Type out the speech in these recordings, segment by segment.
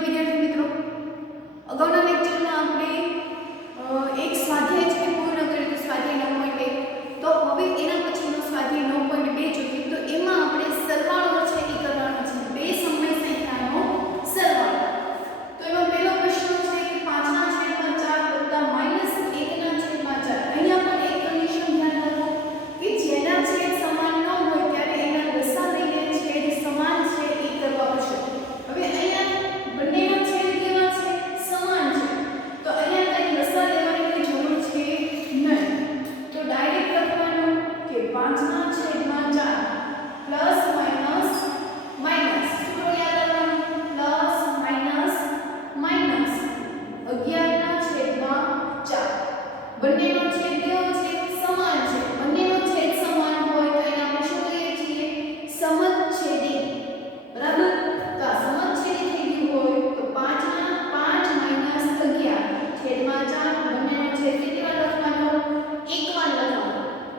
Morning વિદ્યાર્થી મિત્રો, અગાઉના લેક્ચરમાં આપણે એક સ્વાધ્યાય છે પૂર્ણ કર્યું સ્વાધ્યાય 9.1. તો હવે એના પછીનો સ્વાધ્યાય 9.2 જોઈએ. તો એમાં આપણે સરવાળો છે એ કરવાનો છે, બે સમય સંખ્યાનો સરવાળો. તો એમાં પહેલો પ્રશ્ન છે કે 5/4 + -1/4. અહીંયા પણ એક કન્ડિશન ધ્યાન રાખો કે જેના છેદ સમાન ન હોય ત્યારે એના લસા લઈને છેદ સમાન છે એ કરવા પડશે. હવે અહીંયા બંનેના છેદ કેવા છે? સમાન છે. તો અહીંયા કઈ લસા લેવાની કોઈ જરૂર છે નહીં. તો ડાયરેક્ટ લખવાનું કે 5/4 પ્લસ માઈનસ માઈનસ સૂત્રો યાદ રાખવાનું, પ્લસ માઈનસ માઈનસ 11/4. બંનેનો છેદ કેવો છે? સમાન છે. બંનેનો છેદ સમાન હોય તો એને આપણે શું કહીએ છીએ? સમછેદી. બરાબર? તો આ સમછેદી થઈ ગયું હોય તો 5/5 - 11/4 બંનેનો છેદ કેટલા લખવાનો? એકવાર લખવાનો.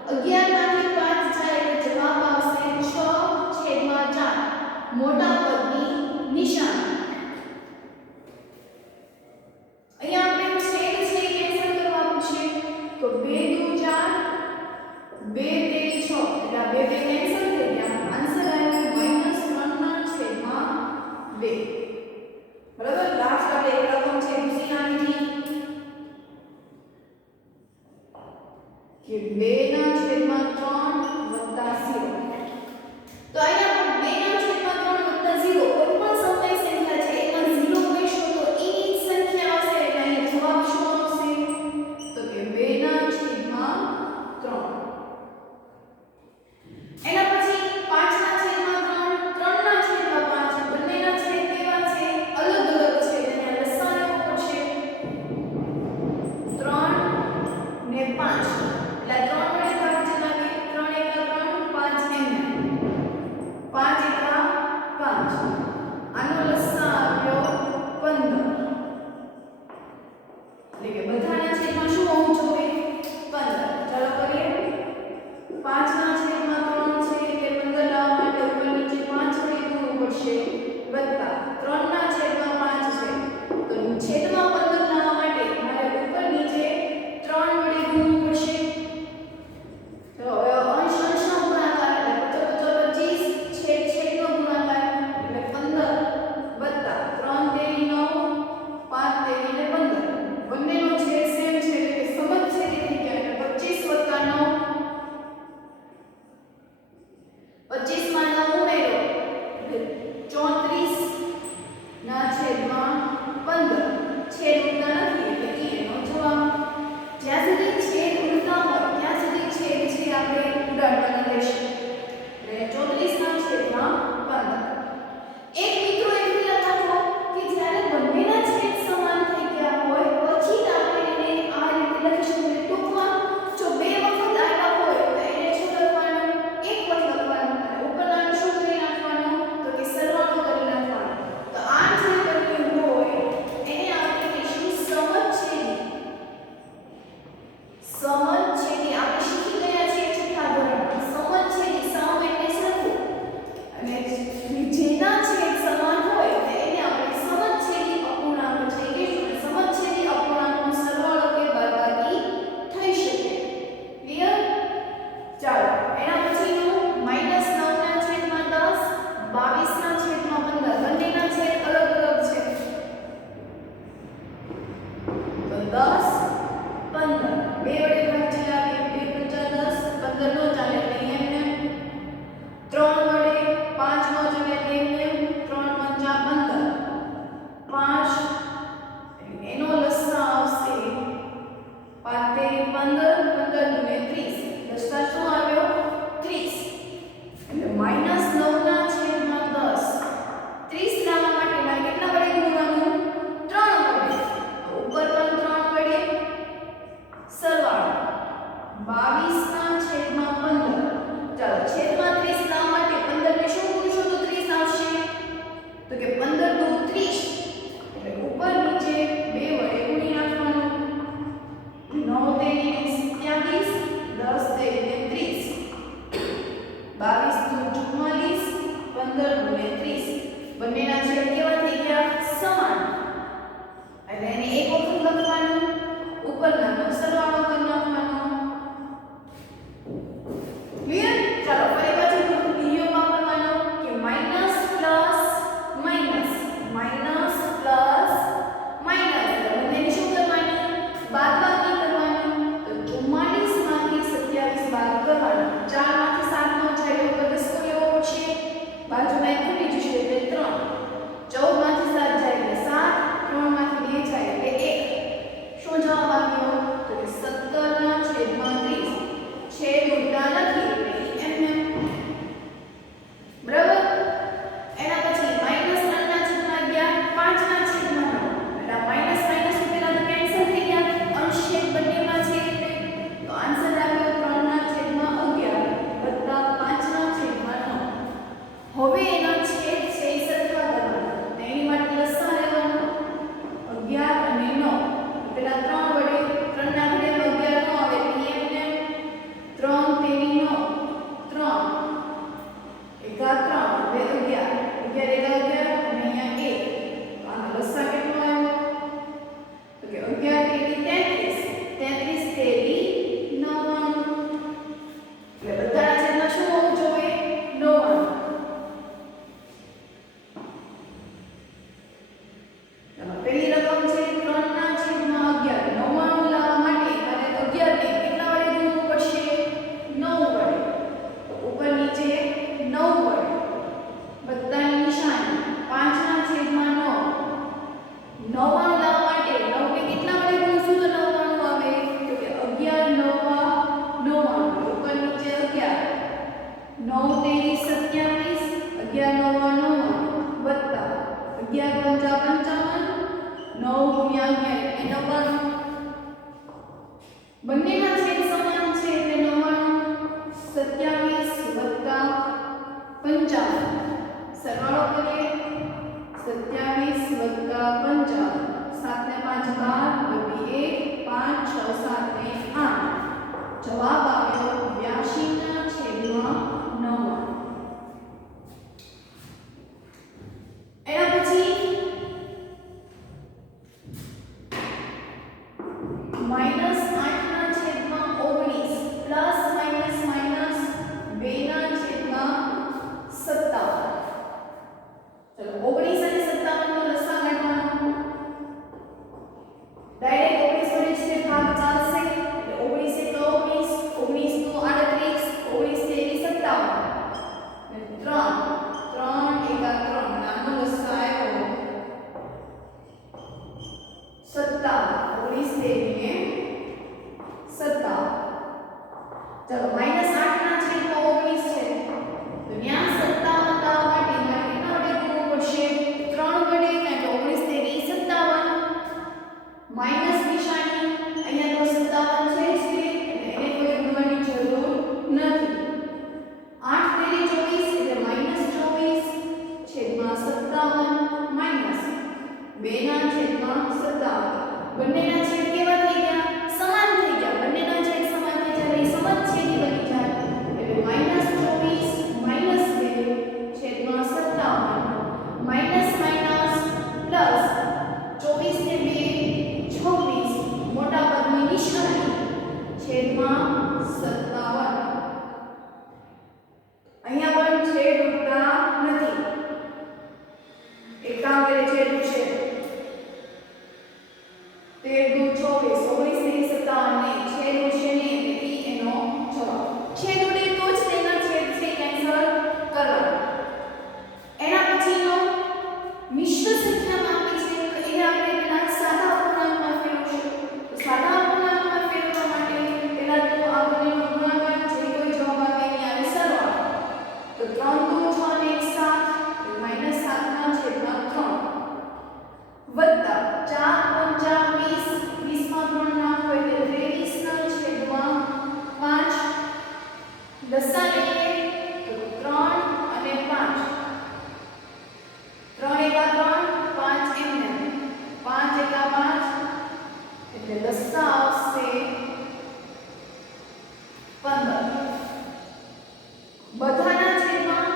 11 માંથી 5 જાય એટલે જવાબ આવશે 6/4. મોટા પદની નિશાની. અહીંયા આપણે છેદ છે કેન્સલ કરવા પડશે. તો 2 × 4 2 × 6 એટલે આ 2 કેન્સલ થઈ ગયા. આન્સર આવ્યો -3/2. બરાબર? લાસ્ટ આપણે એક રકમ છે ભૂસીનાની કે 2/3 + 0. તો અહીંયા પણ 2/3 + 0 કોઈ પણ સમય સંખ્યા છે એમાં 0 કહીશું તો એની જ સંખ્યા આવશે એટલે અહીંયા જવાબ શું આવશે? તો કે 2/3. એના પછી 5/3 3/5 બંનેના છેદ કેવા છે? અલગ અલગ છે એટલે લસા લેવો પડશે. 3 ને 5 એટલે 3 55 9 ગુણ્યા 11 બંનેના છેદ સમાન છે એટલે 99 27 55 સરવાળો કરીએ 27 + 55 7 ને 5 12 1 5 6 7 ને 8 જવાબ આવ્યો 82/9 એના પછી બંનેના છેદ કેવા થઈ ગયા સમાન થઈ ગયા બંનેના છેદ સમાન થઈ જાય એટલે સમછેદી બની જાય એટલે -24 -2 છેદમાં 57 માઈનસ માઈનસ પ્લસ 24 ને 2 26 મોટા પદની નિશાની છેદમાં 57 અહીંયા પણ છેદ ઉડતા નથી એક કામ કરે છેદ ઉડશે 13 × 24 19 57 ને છેદ ઉડશે ને એટલે ઈ એનો જવાબ છેદ ઉડે તો જ તેના છેદ છે કેન્સલ કરવા એના પછીનો મિશ્ર સંખ્યામાં આપી છે તો એને આપણે પેલા સાદા અપૂર્ણાંકમાં ફેરવશું તો સાદા અપૂર્ણાંકમાં ફેરવવા માટે પહેલા તો આ બંનેનો ગુણાકાર જે કોઈ જવાબ આવે એની આવે સરવાળો તો 3 × 6 ને 7 -7 વત્તા 4 × 5 20 માં 3 ના હોય એટલે 23 ના છેદમાં 5 દસા લઈએ તો 3 અને 5 3 × 3 5 એમને 5 × 5 એટલે દસા આવશે 15 બધાના છેદમાં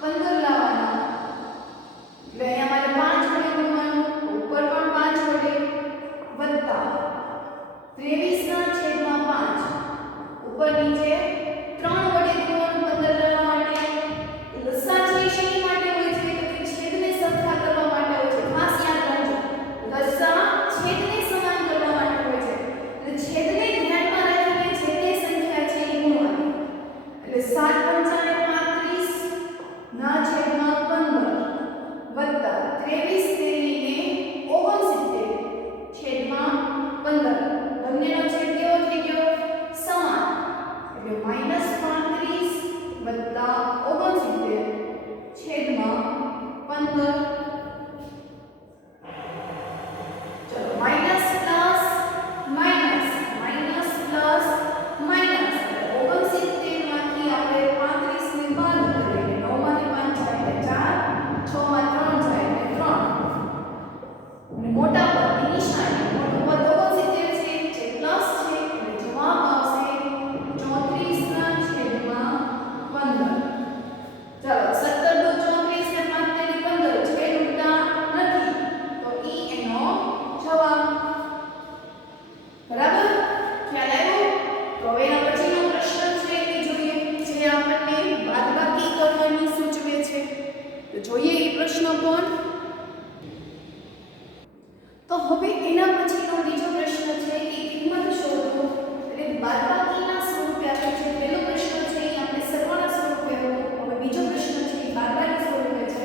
15 લાવવાના એટલે અહીંયા મારે 5 વડે ગુણવાનું ઉપર પણ 5 વડે વત્તા 23 ના છેદમાં 5 ઉપર નીચે 3 વડે ગુણવાનું 15 લાવવા માટે લસા છે શેની માટે હોય છે તો કે છેદને સરખા કરવા માટે હોય છે ખાસ યાદ રાખજો લસા છેદને સમાન કરવા માટે હોય છે એટલે છેદને ધ્યાનમાં રાખીને જે તે સંખ્યા છે એ ગુણવાની એટલે 7 × 5 = 35 ના છેદમાં 15 વત્તા 23 તેરીને 69 છેદમાં 15 બંનેનો છેદ કેવો થઈ ગયો સમાન એટલે -35 વત્તા 69 છેદમાં 15 ચલો minus plus minus minus plus minus 69 માંથી આપણે 35 ને બાદ કરીએ 9 માંથી 5 જાય એટલે 4 6 માં 3 જાય એટલે 3 અને મોટા પદની નિશાની મોટો પદ 69 છે જે પ્લસ છે એટલે જવાબ આવશે 34 ના છેદમાં 15 ચાલો 17 × 34 ને 5 તેરી 15 છેદ ઉડતા નથી તો ઈ એનો જવાબ બરાબર ખ્યાલ આવ્યો તો હવે એના પછીનો પ્રશ્ન છે એ જોઈએ જે આપણને બાદબાકી કરવાની સૂચવે છે તો જોઈએ એ પ્રશ્ન પણ તો હવે એના પછીનો બીજો પ્રશ્ન છે કે કિંમત શોધો એટલે બાદબાકીના સ્વરૂપે આપે છે પહેલો પ્રશ્ન છે એ આપણે સરવાળા સ્વરૂપે હતો હવે બીજો પ્રશ્ન છે એ બાદબાકી સ્વરૂપે છે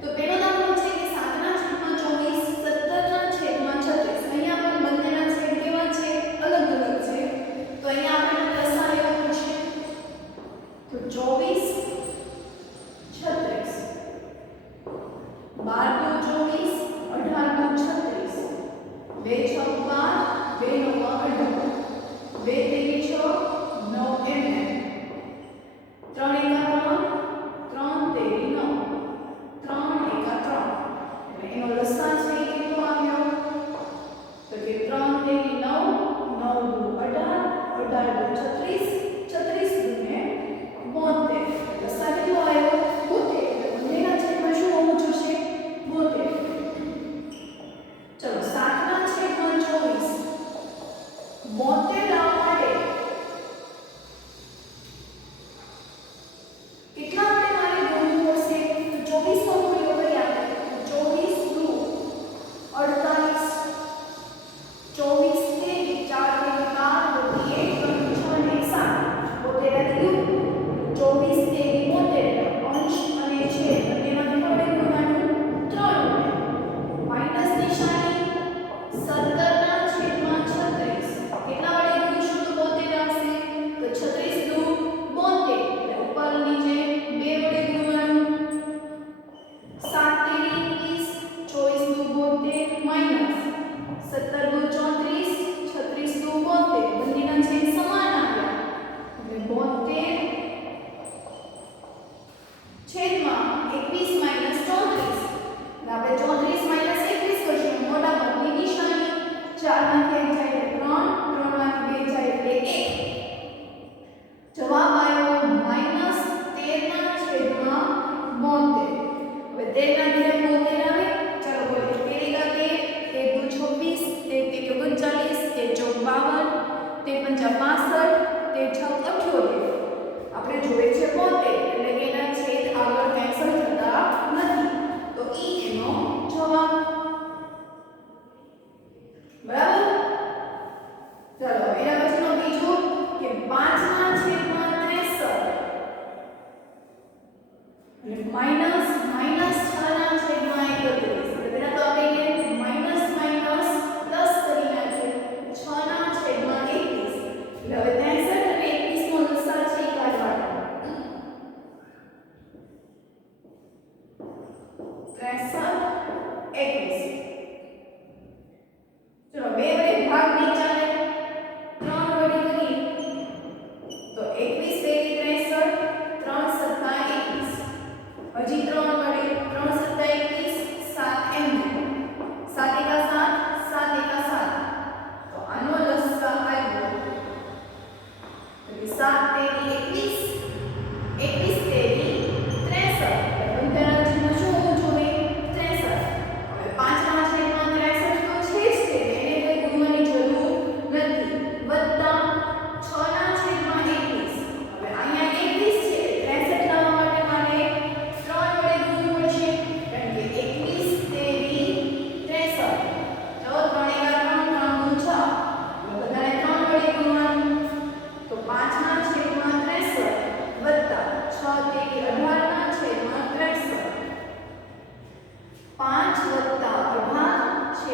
તો પહેલો દાખલો છે કે 7 ના છેદમાં 24 17 ના છેદમાં 36 અહીંયા પણ બંનેના છેદ કેવા છે અલગ અલગ છે તો અહીંયા આપણે લસા લેવો પડશે તો 24 36 12 × 24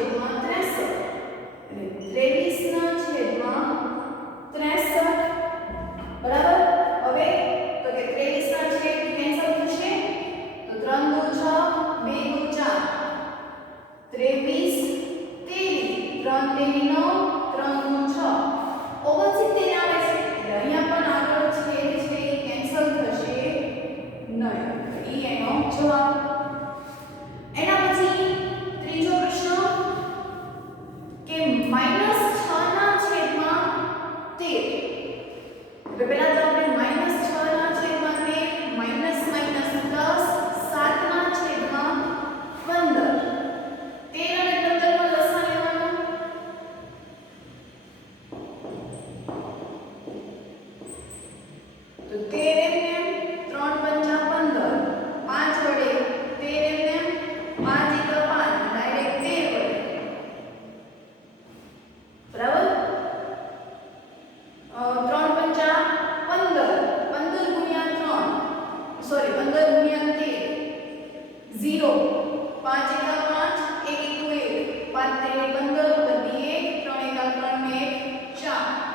છેદમાં 63 અને 23 ના છેદમાં 63 બરાબર. હવે તો કે 23 ના છેદ કેન્સલ થશે તો 3 દુ 6 2 દુ 4 23 23 3 તેરી 9 3 દુ 6 69 આવે છે એટલે અહીંયા પણ આગળ છેદ છે એ કેન્સલ થશે નહીં. ઈ એનો જવાબ. એના પછી ત્રીજો પ્રશ્ન કે -6 ના છેદમાં 13. તો પહેલા તો આપણે -6 ના છેદમાં 13 માઈનસ માઈનસ પ્લસ 7 ના છેદમાં 15. 13 અને 15 નો લસાઅ લેવાનો. તો 13 એમને 3 પંચા 15 5 વડે 13 એમને 5 એકા 5 ડાયરેક્ટ 13 વડે બરાબર. 3 પંચા 15 15 ગુણ્યા 3 સોરી 15 ગુણ્યા 13 0 5 એકા 5 1 એકુ 1 5 તેરી 15 બધી 1 3 એકા 3 ને 1 4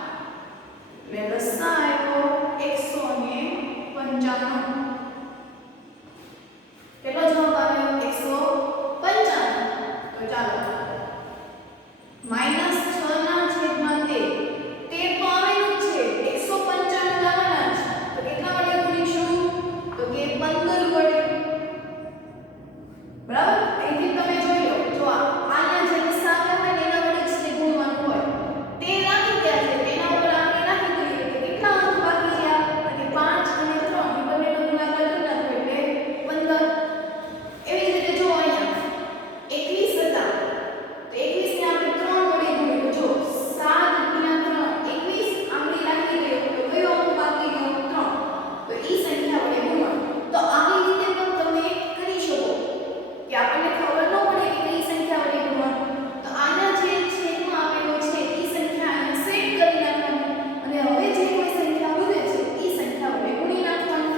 એટલે લસાઅ આવ્યો 195. કેટલો જવાબ આવ્યો 195. તો ચાલો -6 ના છેદમાં 13 તો આવેલું જ છે 195 લાવવાના છે તો કેટલા વડે ગુણીશું તો કે 15 વડે બરાબર. અહીંથી તમે જોઈ લો જો આના જે લસાઅ હોય ને એના વડે જ તે ગુણવાનું હોય. 13 રાખી ગયા છે તેના ઉપર આપણે રાખી દઈએ તો કેટલા અંક બાકી રહ્યા તો કે 5 અને 3 એ બંનેનો ગુણાકાર કરી નાખો એટલે 15. એવી જ રીતે જો અહીંયા 21 હતા તો 21 ને આપણે 3 વડે ગુણીએ જો 7 ગુણ્યા 3 21 આંગળી રાખી દઈએ તો કયો અંક બાકી રહ્યો 3 તો ઈ સંખ્યા વડે ગુણવાનું. તો આવી રીતે પણ તમે કરી શકો કે આપણને ખબર ન પડે કે કઈ સંખ્યા વડે ગુણવાનું તો આના જે છેદમાં આપેલો છે ઈ સંખ્યા અહીંયા સેટ કરી નાખવાની અને હવે જે કોઈ સંખ્યા વધે છે ઈ સંખ્યા વડે ગુણી નાખવાનું.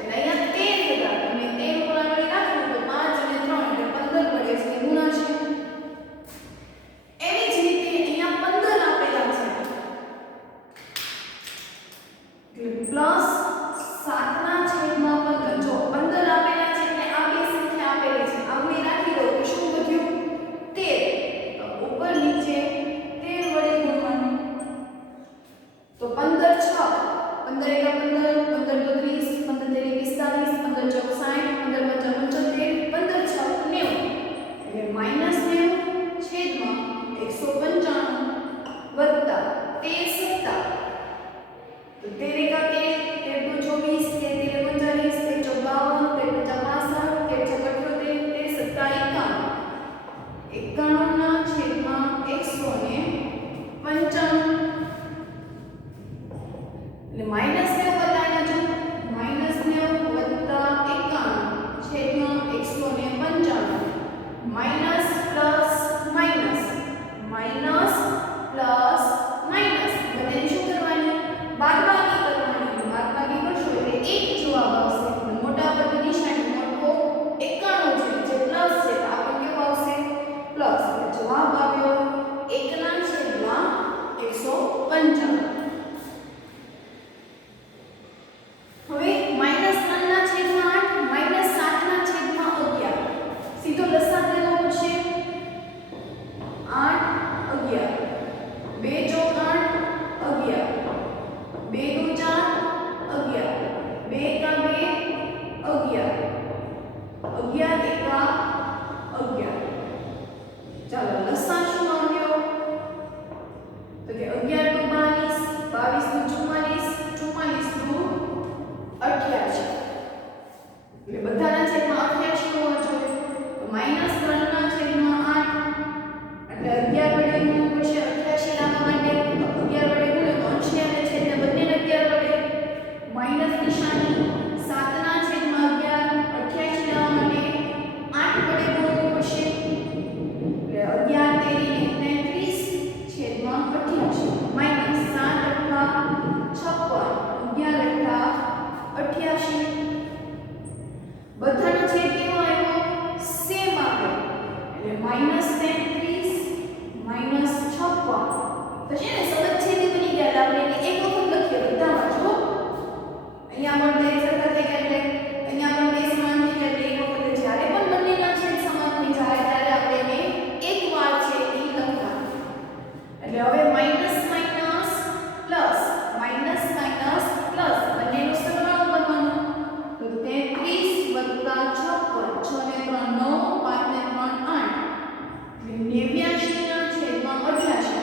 એટલે અહીંયા 13 હતા તમે 13 ઉપર આંગળી રાખો તો 5 અને 3 એટલે 15 વડે છે ગુણાશે. એવી જ રીતે અહીંયા 15 આપેલા છે એટલે પ્લસ 7 ના છેદમાં 15 જો 15 આપેલા છે એટલે આ બે સંખ્યા આપેલી છે આંગળી રાખી દો તો શું વધ્યું 13 તો ઉપર નીચે 13 વડે ગુણવાનું. તો 15 6 15 એકા 15 15 તો 30 15 તેરી 45 15 ચોક 60 15 પંચા 75 15 6 90 એટલે -90 છેદમાં 195 વત્તા 13 સત્તા તો 13 એકા 13 13 તો 24 13 તેરી 45 13 ચોક 52 13 પંચા 58 13 ચોક 78 13 સત્તા 51 ના છેદમાં 195 એટલે માઈનસ 90 બતાવ્યા છે -90 વત્તા 51 છેદમાં 195 minus plus minus minus plus minus બધાને શું કરવાની બાદબાકી કરવાની. બાદબાકી કરશો એટલે એક જવાબ આવશે. મોટા પદની નિશાની મોટો 91 છે જે પ્લસ છે તો આપણને કેવું આવશે પ્લસ. એટલે જવાબ આવ્યો 1 ના છેદમાં 195. હવે -3 ના છેદમાં 8 -7 ના છેદમાં 11 સીધો લસાઅ લેવો પડશે. 8 11 2 ચોક 8 11 2 દુ 4 11 2 એકા 2 11 11 એકા 11. ચાલો લસાઅ શું આવ્યો તો કે 11 દુ 22 22 દુ 44 44 દુ 88 એટલે બધાના છેદમાં 88 હોવો જોઈએ. તો -3 ના છેદમાં 8 એટલે 11 વડે ગુણવું પડશે 88 લાવવા માટે તો 11 વડે ગુણો તો અંશને અને છેદને બંનેને 11 વડે માઈનસ નિશાની 7 ના છેદમાં 11 88 લાવવા માટે 8 વડે ગુણવું પડશે એટલે 11 તેરી 33 છેદમાં 88 માઈનસ 7 અઠ્ઠા 56 11 અઠ્ઠા 88 બધાનો છેદ કેવો આવ્યો સેમ આવ્યો એટલે -33 89 ના છેદમાં 88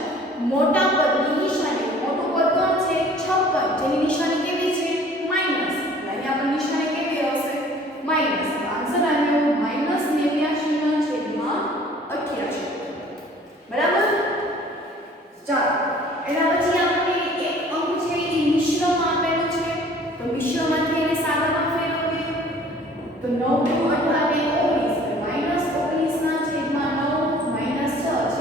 મોટા પદની નિશાની મોટું પદ કોણ છે 56 જેની નિશાની કેવી છે માઈનસ અહીંયા પણ નિશાની કેવી હશે માઈનસ આન્સર આવ્યો -89 ના છેદમાં 88 બરાબર ચાલો એના પછી આપણે એક અંક છે એ મિશ્રમાં આપેલું છે તો મિશ્રમાંથી એને સાદામાં ફેરવીએ તો 9 * 18 = 19 -19 ના છેદમાં 9 -6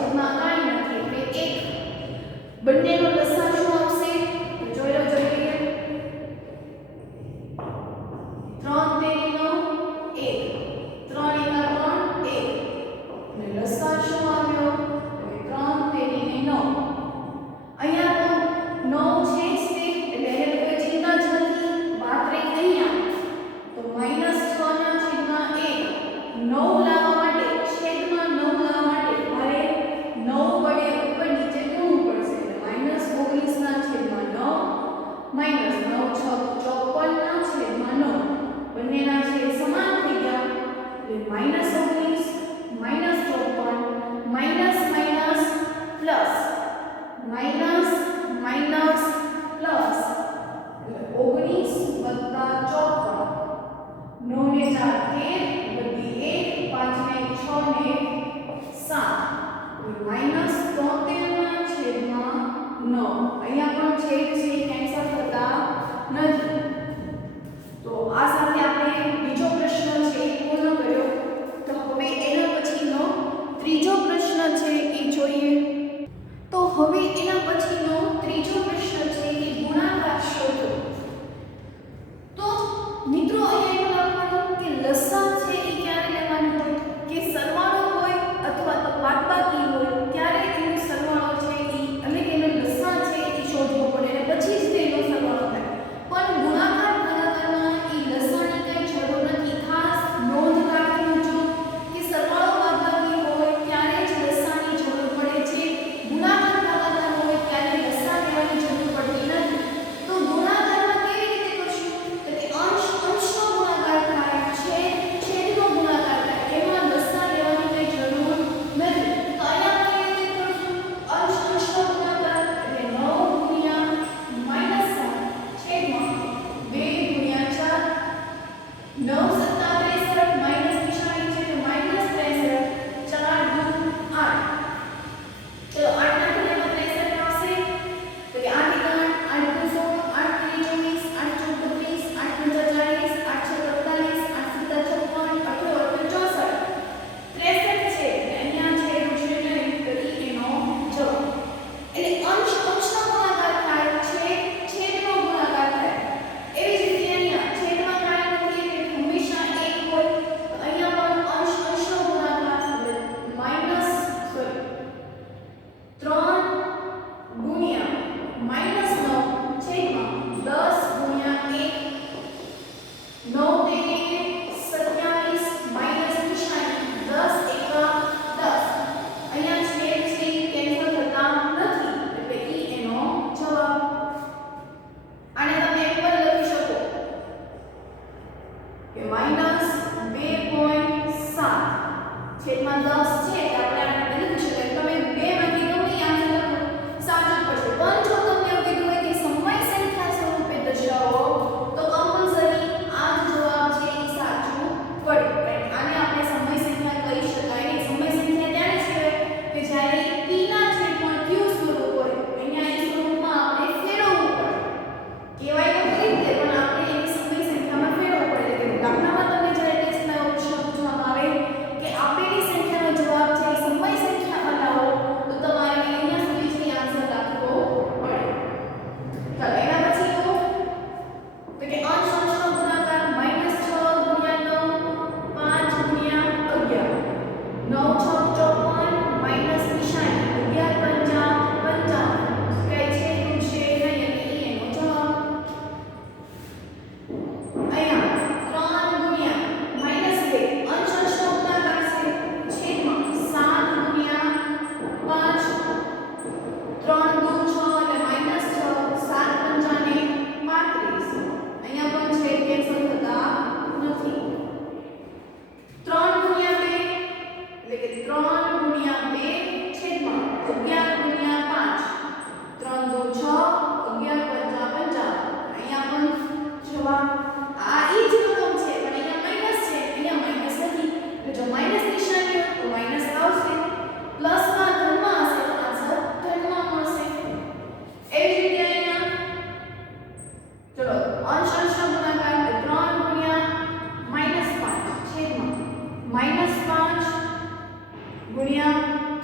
ગુણ્યા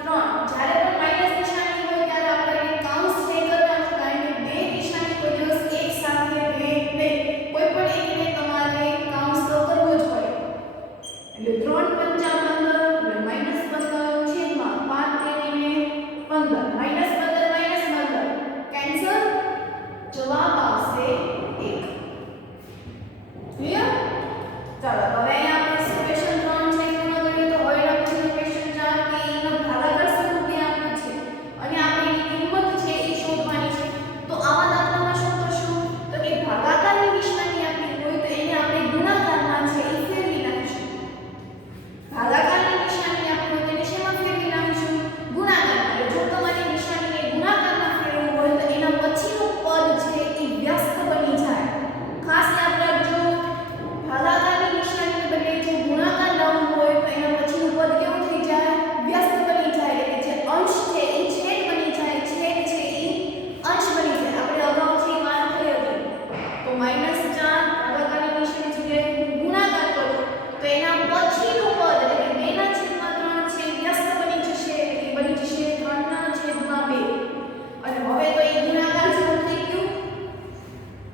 3. જ્યારે પણ માઈનસ નિશાની હોય ત્યારે આપણે એને કાઉન્સ છે કરતા નથી, કારણ કે બે નિશાની કોઈ દિવસ એક સાથે રહે નહીં. કોઈ પણ એકને તમારે કાઉન્સ તો કરવો જ પડે. એટલે 3 પંચા 15 એટલે -15 છેદમાં 5 તેરીને 15 -15 કેન્સલ, જવાબ આવશે 1. ક્લિયર? ચાલો હવે આપણે ક્વેશ્ચન 3 છે પૂર્ણ કરીએ. તો હવે આપણે ક્વેશ્ચન 4 કે એનો ભાગાકાર સ્વરૂપે આપ્યું છે અને આપણે એની કિંમત છે એ શોધવાની છે. તો આવા દાખલામાં શું કરશું? તો કે ભાગાકારની નિશાની આપી હોય તો એને આપણે ગુણાકારમાં છે એ ફેરવી નાખીશું. ભાગાકારની નિશાની આપી હોય તો એને શેમાં ફેરવી નાખીશું? ગુણાકારમાં. એટલે જો તમારી નિશાનીને ગુણાકારમાં ફેરવવું હોય તો એના પછીનું પદ છે એ વ્યસ્ત બની જાય. ખાસ યાદ રાખજો, ભાગાકારની નિશાનીને બદલે જો ગુણાકાર લાવવું હોય તો એના પછીનું પદ કેવું થઈ જાય? વ્યસ્ત બની જાય. એટલે જે અંશ છે એ છેદ બની જાય, છેદ છે એ અંશ બની જાય. આપણે અગાઉથી વાત કરી હતી. તો -4 ભાગાકારની નિશાની જગ્યાએ ગુણાકાર કરો તો એના પછીનું પદ એટલે કે 2/3 છે વ્યસ્ત બની જશે. એટલે બની જશે 3/2. અને હવે તો એ ગુણાકાર જેવું થઈ ગયું.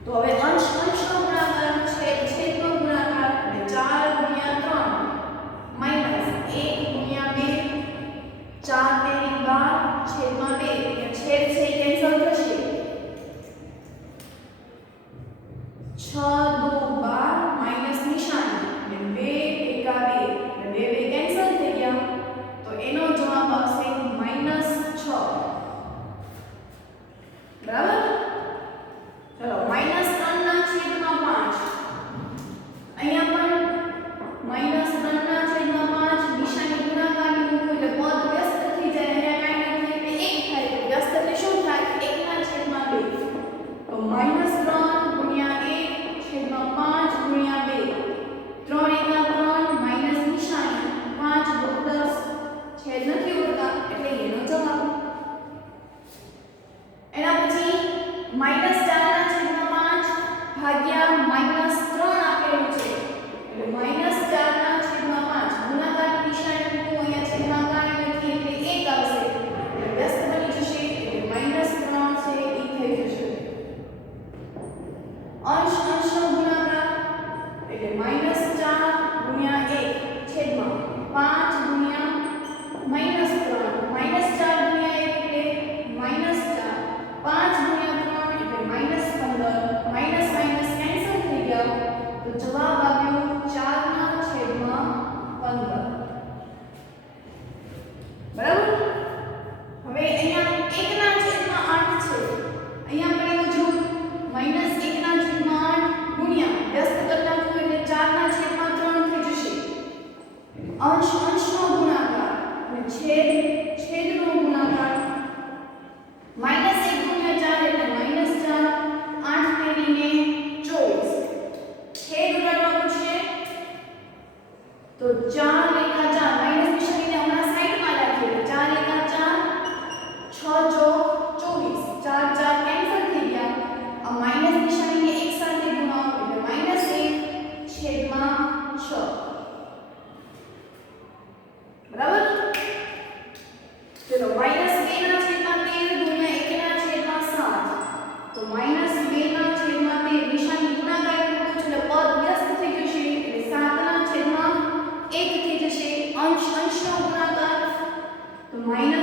તો હવે અંશ અંશનો ગુણાકાર, છેદ છેદનો ગુણાકાર એટલે 4 ગુણ્યા 3 માઈનસ 1 ગુણ્યા 2 4 તેરી 12 છેદમાં 2. એટલે છેદ છે એ કેન્સલ થશે. 6 દુ 12 માઈનસ નિશાની એટલે 2 એકા 2 એટલે 2 કેન્સલ થઈ ગયા. તો એનો જવાબ આવશે -6. બરાબર? ચલો -3 ના છેદમાં 5. અહીંયા પણ -3 ના છેદમાં 5 નિશાની ગુણાકારની મૂકવું એટલે પદ વ્યસ્ત થઈ જાય. અહીંયા કાંઈ નથી એટલે 1 થાય. તો વ્યસ્ત એટલે શું થાય? 1 ના છેદમાં 2. તો -3 ગુણ્યા 1 છેદમાં 5 ગુણ્યા 2. 3 એકા 3 માઈનસ નિશાની 5 દુ 10 છેદ નથી ઉડતા એટલે એનો જવાબ. એના પછી -4 ના છેદમાં 5 ભાગ્યા -3 આપેલું છે. એટલે -4 ના છેદમાં 5 ગુણાકારની નિશાની મૂકવું, અહીંયા છેદમાં કાંઈ નથી એટલે 1 આવશે. એટલે વ્યસ્ત બની જશે. એટલે -3 છે એ થઈ જશે. અંશ અંશનો ગુણાકાર એટલે -4 ગુણ્યા 1 છેદમાં 5 ગુણ્યા -3 -4 ગુણ્યા 1 એટલે -4 5 ગુણ્યા 3 એટલે -15 માઈનસ માઈનસ કેન્સલ થઈ ગયા. તો જવાબ આવ્યો 4/15. બરાબર? હવે અહીંયા 1/8 છે. અહીંયા પણ એવું જો -1/8 ગુણ્યા વ્યસ્ત કરી નાખવું એટલે 4/3 થઈ જશે. અંશ અંશનો ગુણાકાર અને છેદ છેદનો ગુણાકાર. -1 ગુણ્યા 4 એટલે -4 8 તેરીને 24. છેદ ઉડાડવા પૂછે તો 4 એકા 4 માઈનસ નિશાનીને હમણાં સાઈડમાં રાખીએ. 4 એકા 4 6 ચોક 24 4 4 કેન્સલ થઈ ગયા. આ માઈનસ નિશાનીને એક સાથે ગુણાવો એટલે -1 છેદમાં 6. બરાબર? ચલો -2 ના છેદમાં 13 ગુણ્યા 1 ના છેદમાં 7. તો -2 ના છેદમાં 13 નિશાની ગુણાકારની મૂકવું એટલે પદ વ્યસ્ત થઈ જશે. એટલે 7 ના છેદમાં 1 થઈ જશે. અંશ અંશનો ગુણાકાર તો -2